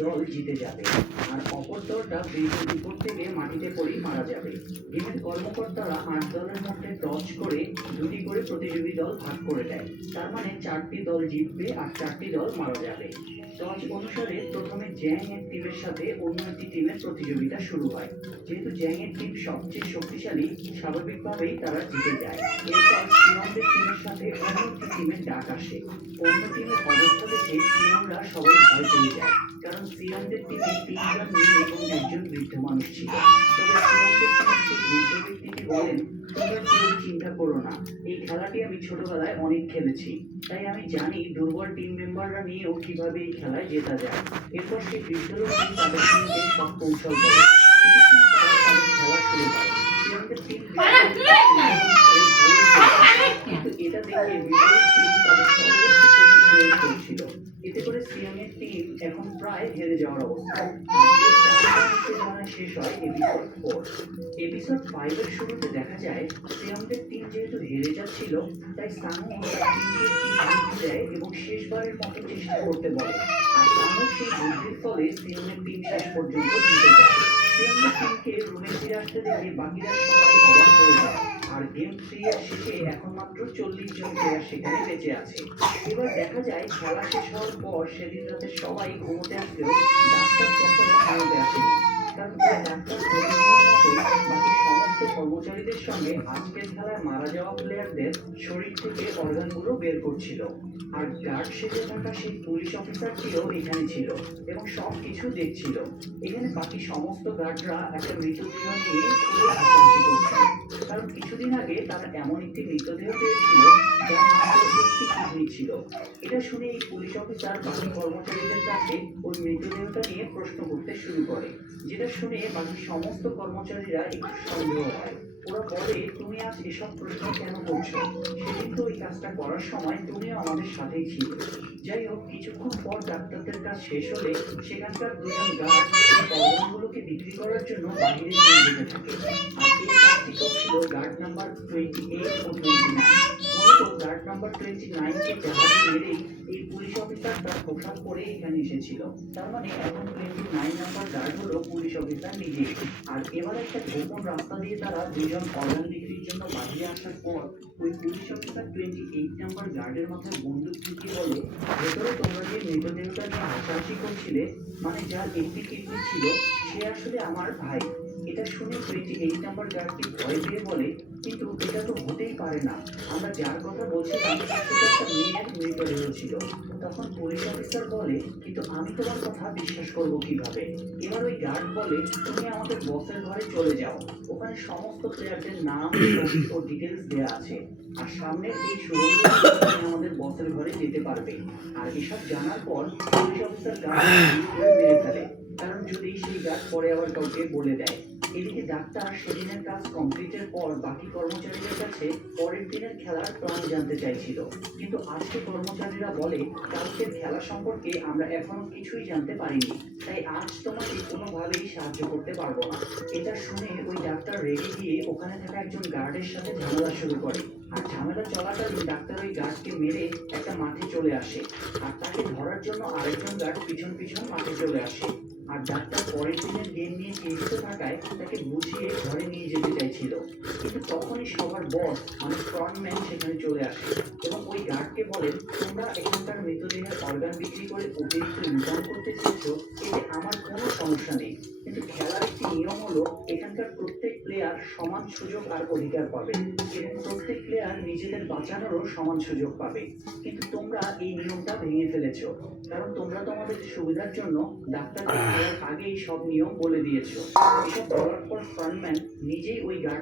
দল জিতে যাবে আর অপর দলটা ব্রিজের উপর থেকে মাটিতে পড়েই মারা যাবে। গেমের কর্মকর্তারা ৮ দলের মধ্যে টস করে ২টি করে প্রতিযোগী দল ভাগ করে দেয়। তার মানে ৪টি দল জিতবে আর ৪টি দল মারা যাবে। টস অনুসারে প্রথমে জ্যাং এর টিমের সাথে অন্য একটি টিমের প্রতিযোগিতা শুরু হয়। যেহেতু জ্যাং এর টিম সবচেয়ে শক্তিশালী, স্বাভাবিকভাবেই তারা জিতে যায়। এরপর সিয়নদের টিমের সাথে অন্য একটি টিমের ডাক আসে। অন্য টিমের অবস্থা দেখে সিয়নরা সবাই ভয় পেয়ে যায়, কারণ সিয়নদের টিমে ৩ জন মেয়ে এবং একজন বৃদ্ধ মানুষ ছিল। তবে সিয়নদের টিমের সেই বৃদ্ধ ব্যক্তিটি বলেন, তোমরা কেউ চিন্তা করো না, এই খেলাটি আমি ছোটবেলায় অনেক খেলেছি, তাই আমি জানি দুর্বল টিম মেম্বাররা নিয়েও কিভাবে এই খেলায় জেতা যায়। এরপর সেই বৃদ্ধ লোকটি তাদের টিমকে সব কৌশল বলে। কিছুক্ষণ পর তাদের খেলা শুরু হয়। সিয়নদের টিম কিন্তু এটা দেখে বিপরীত টিম তাদের সর্বোচ্চ শক্তি প্রয়োগ করছিল। এতে করে সিয়নের টিম এখন প্রায় হেরে যাওয়ার অবস্থা। আর এই টানটান উত্তেজনা শেষ হয় এপিসোড 4। এপিসোড 5 এর শুরুতে দেখা যায় সিয়নদের টিম যেহেতু হেরে যাচ্ছিল, তাই সানু তার টিমকে একটি বুদ্ধি দেয় এবং শেষবারের মতো চেষ্টা করতে বলে। আর সানুর সেই বুদ্ধির ফলে সিয়নের টিম শেষ পর্যন্ত জিতে যায়। সিয়নের টিমকে রুমে ফিরে আসতে দেখে বাকিরা সবাই অবাক হয়ে যায়। আর গেম 3 এর শেষে এখন মাত্র ৪০ জন প্লেয়ার সেখানে বেঁচে আছে। এবার দেখা যায় খেলা শেষ হওয়ার পর সেদিন রাতে সবাই ঘুমোতে আসলেও ডাক্তার কখনো ঘুমোতে আসেনি, কারণ ওই ডাক্তার প্রতিদিনের মতোই বাকি সমস্ত কর্মচারীদের সঙ্গে আজকের খেলায় মারা যাওয়া প্লেয়ারদের শরীর থেকে অর্গানগুলো বের করছিল। আর গার্ড সেজে থাকা সেই পুলিশ অফিসারটিও এখানে ছিল এবং সব কিছু দেখছিল। এখানে বাকি সমস্ত গার্ডরা একটা মৃতদেহ নিয়ে খুবই হাসাহাসি করছিল, কারণ কিছুদিন আগে তারা এমন একটি মৃতদেহ পেয়েছিল যার মাত্র একটি কিডনি ছিল। এটা শুনে এই পুলিশ অফিসার বাকি কর্মচারীদের কাছে ওই মৃতদেহটা নিয়ে প্রশ্ন করতে শুরু করে, যেটা শুনে বাকি সমস্ত কর্মচারীরা একটু সন্দেহ হয়। ওরা বলে, তুমি আজ এসব প্রশ্ন কেন করছো? সেদিন তো ওই কাজটা করার সময় তুমিও আমাদের সাথেই ছিলে। যাই হোক, কিছুক্ষণ পর ডাক্তারদের কাজ শেষ হলে সেখানকার ২জন গার্ড অর্গানগুলোকে বিক্রি করার জন্য বাইরে নিয়ে যেতে থাকে। আর এই কাজটি করছিল গার্ড নাম্বার 28 ও 29। মূলত গার্ড নাম্বার 29 কে জাহাজে মেরেই এই পুলিশ অফিসার তার পোশাক পরে এখানে এসেছিল। তার মানে এখন 29 নাম্বার গার্ড হলো পুলিশ অফিসার নিজে। আর এবার একটা গোপন রাস্তা দিয়ে তারা ২জন অর্গান বিক্রির জন্য বাইরে আসার পর ওই পুলিশ অফিসার 28 নাম্বার গার্ডের মাথায় বন্দুক ঠেকিয়ে বলে, ভেতরে তোমরা যে মৃতদেহটা নিয়ে হাসাহাসি করছিলে, মানে যার একটি কিডনি ছিল, সে আসলে আমার ভাই। এটা শুনে 28 নাম্বার গার্ডটি ভয় পেয়ে বলে, কিন্তু এটা তো হতেই পারে না, আমরা যার কথা বলছিলাম সেটা একটা মেয়ের মৃতদেহ ছিল। তখন পুলিশ অফিসার বলে, কিন্তু আমি তোমার কথা বিশ্বাস করবো কিভাবে? এবার ওই গার্ড বলে, তুমি আমাদের বসের ঘরে চলে যাও, ওখানে সমস্ত প্লেয়ারদের নাম ও ডিটেলস দেওয়া আছে। আর সামনের এই সুরঙ্গ দিয়ে তুমি আমাদের বসের ঘরে যেতে পারবে। আর এসব জানার পর পুলিশ অফিসার গার্ড মেরে ফেলে, কারণ যদি সেই গার্ড পরে আবার কাউকে বলে দেয়। এদিকে ডাক্তার সেদিনের কাজ কমপ্লিটের পর বাকি কর্মচারীদের কাছে পরের দিনের খেলার প্ল্যান জানতে চাইছিল, কিন্তু আজকে কর্মচারীরা বলে, কালকের খেলা সম্পর্কে আমরা এখনো কিছুই জানতে পারিনি, তাই আজ তোমাকে কোনোভাবেই সাহায্য করতে পারবো না। এটা শুনে ওই ডাক্তার রেগে গিয়ে ওখানে থাকা একজন গার্ডের সাথে ঝামেলা শুরু করে। আর ঝামেলা চলাকালীন ডাক্তার ওই গার্ডকে মেরে একটা মাঠে চলে আসে, আর তাকে ধরার জন্য আরেকজন গার্ড পিছন পিছন মাঠে চলে আসে। আর ডাক্তার পরের দিনের গেম নিয়ে চিন্তিত থাকায় তাকে বুঝিয়ে ঘরে নিয়ে যেতে চাইছিল, কিন্তু তখনই সবার বস মানে ফ্রন্টম্যান সেখানে চলে আসে এবং ওই গার্ডকে বলেন, তোমরা এখানকার মৃতদেহের অর্গান বিক্রি করে অতিরিক্ত ইনকাম করতে চেয়েছো, এতে আমার কোনো সমস্যা নেই, কিন্তু খেলার একটি নিয়ম হলো এখানকার প্রত্যেক প্লেয়ার সমান সুযোগ আর অধিকার পাবে এবং প্রত্যেক প্লেয়ার নিজেদের বাঁচানোরও সমান সুযোগ পাবে। কিন্তু তোমরা এই নিয়মটা ভেঙে ফেলেছো, কারণ তোমরা তোমাদের সুবিধার জন্য ডাক্তারকে আগেই সব নিয়ম বলে দিয়েছো। এসব বলার পর ফ্রন্টম্যান নিজেই ওই গার্ড